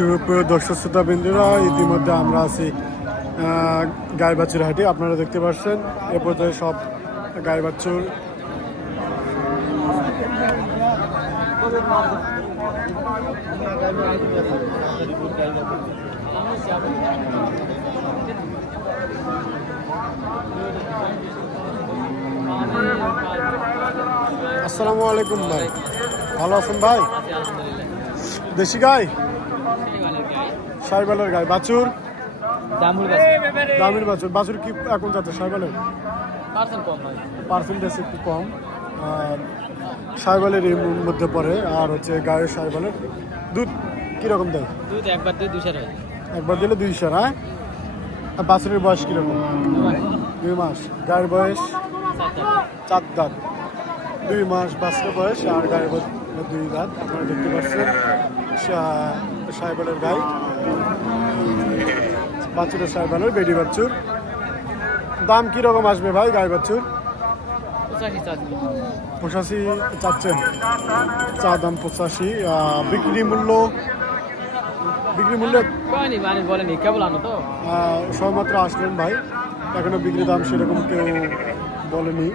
সুপ্রিয় দর্শক শ্রোতা বিন্দুরা, ইতিমধ্যে আমরা আছি গাই বাছুর হাটে। আপনারা দেখতে পাচ্ছেন এ পর্যায়ে সব গাই বাছুর আসসালামু আলাইকুম ভাই, ভালো আছেন ভাই? দেশি গাই, সাইবালের গাই, বাছুর দামির বাছুর। বাছুর কি এখন যাচ্ছে সাইবালের? পার্সেন্টেজ একটু কম, সাইবালের এর মধ্যে পড়ে। আর হচ্ছে গায়ের সাইবালের দুধ কিরকম দেয়? দুধ একবার দিয়ে 200 হয়, একবার দিলে 200। হ্যাঁ, আর বাছুরের বয়স কিরকম? 2 মাস। গায়ের বয়স 4 দাঁত, 2 মাস বাছুরের বয়স, আর গায়ের বয়স 2 দাঁত। আপনারা দেখতে পাচ্ছেন সাইবালের গাই, বাছুরের সাইবালের বেডি বাছুর। দাম কিরকম আসবে ভাই গাই বাছুর? 85 চাচ্ছেন, চা দাম 85। বিক্রি মূল্য বলেনি, কেবল আনো তো সবেমাত্র আসলেন ভাই, এখনো বিক্রি দাম সেরকম কেউ বলেনি।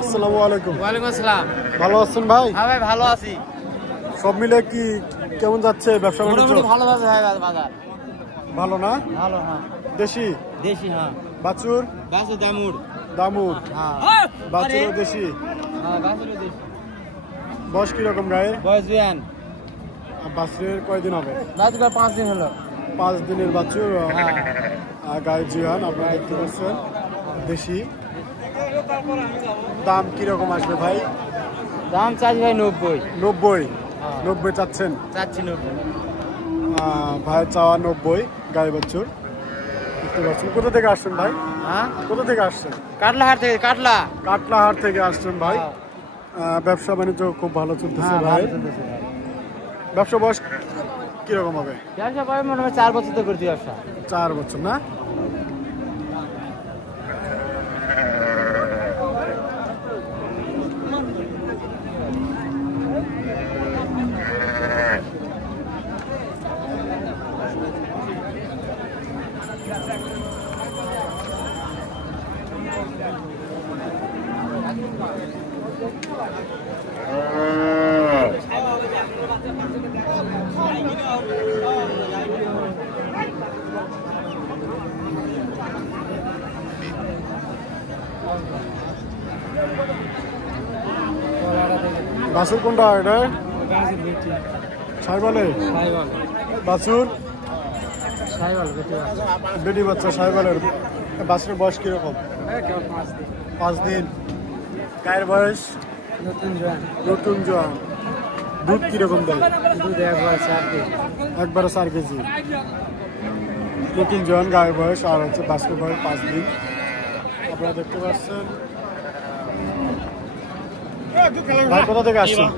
আসসালামু আলাইকুম। ওয়ালাইকুম আসসালাম। ভালো আছেন ভাই? হ্যাঁ ভাই, ভালো আছি। সব মিলে কি কেমন যাচ্ছে ব্যবসা বাণিজ্য? ভালো যাচ্ছে ভাই, বাজার ভালো না? ভালো। হ্যাঁ, দেশি হ্যাঁ। বাছুর দামুর, বাছুর দেশি। বয়স কিরকম গায়ে? বয়স বিয়ান। বাছুরের কয়দিন হবে? 5 দিন হলো। 5 দিনের বাছুর, গায়ে জিয়ান। আপনারা দেখতে পাচ্ছেন দেশি। দাম কিরকম আসবে ভাই? দাম চাচ্ছি ভাই 90। 90 চাচ্ছেন? চাচ্ছি 90। ভাই চাওয়া 90 গায়ে বাছুর। দেখতে পাচ্ছেন। কোথা থেকে আসছেন ভাই? হ্যাঁ, কোথা থেকে আসছেন? কাটলাহাট থেকে। কাটলাহাট থেকে আসছেন ভাই। ব্যবসা বাণিজ্য খুব ভালো চলতেছে ভাই। ব্যবসা বয়স কিরকম হবে? ব্যবসা ভাই মনে হয় 4 বছর তো করছি ব্যবসা। 4 বছর না? বাছুর কোনটা এটা? সাইবালে বাছুর, বেটি বাচ্চা সাইবালের। বাছুরের বয়স কিরকম? 5 দিন। গায়ের বয়স নতুন জোয়ান। দুধ কিরকম দেয়? দুধ একবারে 4 কেজি। নতুন জোয়ান, গায়ের বয়স। আর হচ্ছে বাছুরের বয়স 5 দিন। আপনারা দেখতে পাচ্ছেন। ভাই কোথা থেকে আসছেন?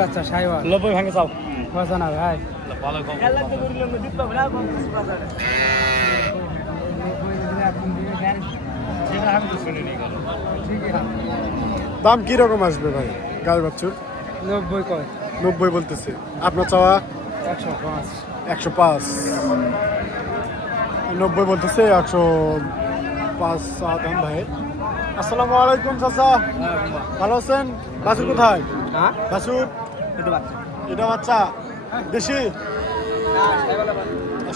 বাচ্চা সাইওয়াল 90 ভাঙে চাও না ভাই। দাম কিরকম আসবে ভাই গাই বাছুর? 90 কয়। 90 বলতেছে। আপনার চাওয়া 105। 90 বলতেছে, 105 চা দাম ভাই। আসসালামু আলাইকুম চাচা, ভালো আছেন? বাছুর কোথায়? বাছুর এটা বাচ্চা দেশি,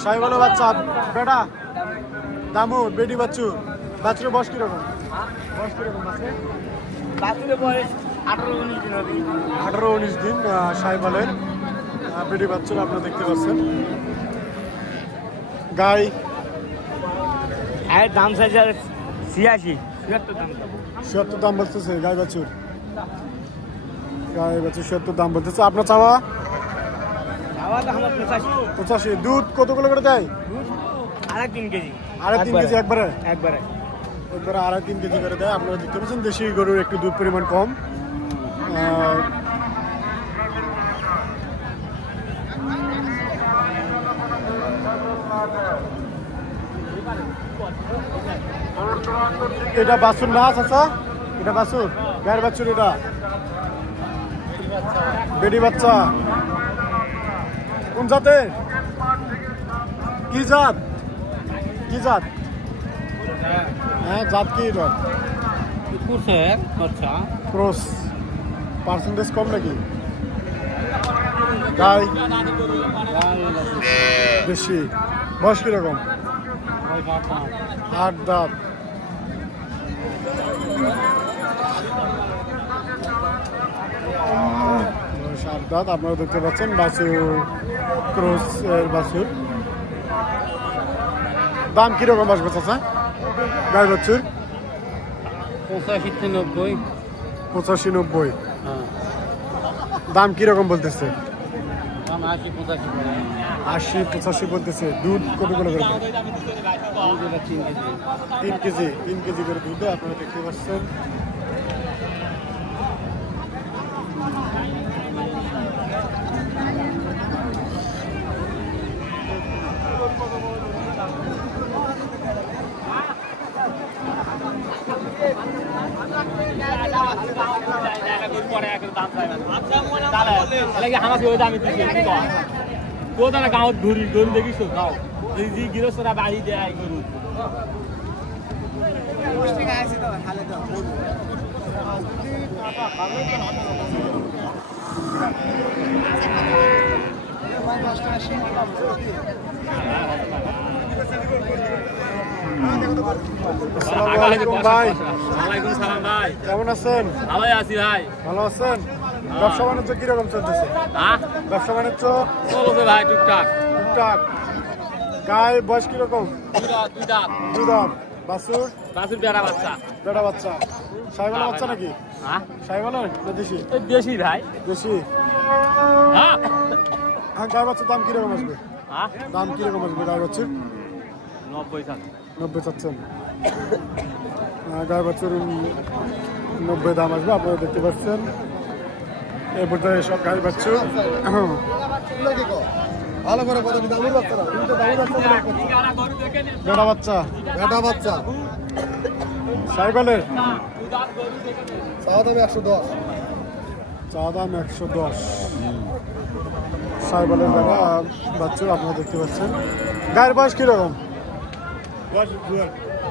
সাইবাল বাচ্চা বেটা দামুর বেডি বাছুর। বাছুরের বয়স কিরকম? বাছুরের বয়স 18-19 দিন হবে। 18-19 দিন। সাইবালের বেডি বাছুর আপনারা দেখতে পাচ্ছেন। গাই দাম চাইছে 86। 76 দাম বলতেছে গাই বাছুর। 76 দাম বলতেছে। আপনার চাওয়া? 85। দুধ কতগুলো করে দেয়? 3 কেজি। 3.5 কেজি একবারে একবারে 3.5 কেজি করে দেয়। আপনারা দেখতে পাচ্ছেন দেশি গরুর একটু দুধ পরিমাণ কম। এটা বাছুর না চাচা? এটা বাছুর, গায়ের বাছুর, এটা বেডি বাচ্চা। কোন জাতের? কি জাত? কি জাত? হ্যাঁ, জাত কি এটা? ক্রস। পার্সেন্টেজ কম নাকি? গাই বেশি। বয়স কিরকম? 8 দাঁত। আপনারা দেখতে পাচ্ছেন বাছুর, ক্রস এর বাছুর। দাম কিরকম আসবে চাচা গাই বাছুর? 85-90। দাম কিরকম বলতেছে? 80-85 বলতেছে। দুধ কতগুলো করে? 3 কেজি করে দুধ আপনারা দেখতে পাচ্ছেন। গাঁৱত ঘূৰি ঘূৰি দেখিছো গাঁও যি গৃহস্থরা বাঢ়ি দেয় গরু ভাই ভাই কেমন আছেন? ভালোই আছি ভাই। ভালো আছেন? ব্যবসা বাণিজ্য কিরকম চলতেছে? ব্যবসা বাণিজ্য চলছে ভাই টুকটাক টুকটাক। গাই বয়স কিরকম? 2 দাঁত। বাছুর? বেড়া বাচ্চা। বেড়া বাচ্চা। সাইবালা বাচ্চা নাকি? সাইবালা না দেশি? দেশি ভাই। দেশি। হ্যাঁ, গাই বাচ্চার দাম কিরকম আসবে? দাম কিরকম আসবে গাই বাচ্চার? 90 চাচ্ছেন। গাই বাচ্চার 90 দাম আসবে। আপনারা দেখতে পাচ্ছেন এই পর্যায়ে সব গাই বাচ্চা। ভালো করে কথা দিতে আমার বাচ্চা না, বেটা বাচ্চা। বেটা বাচ্চা সাইকেলের চাওয়া দাম 110। চাওয়া দাম 110। সাইকেলের বেটা বাচ্চা আপনারা দেখতে পাচ্ছেন। গায়ের বয়স কিরকম?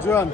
জোয়ান।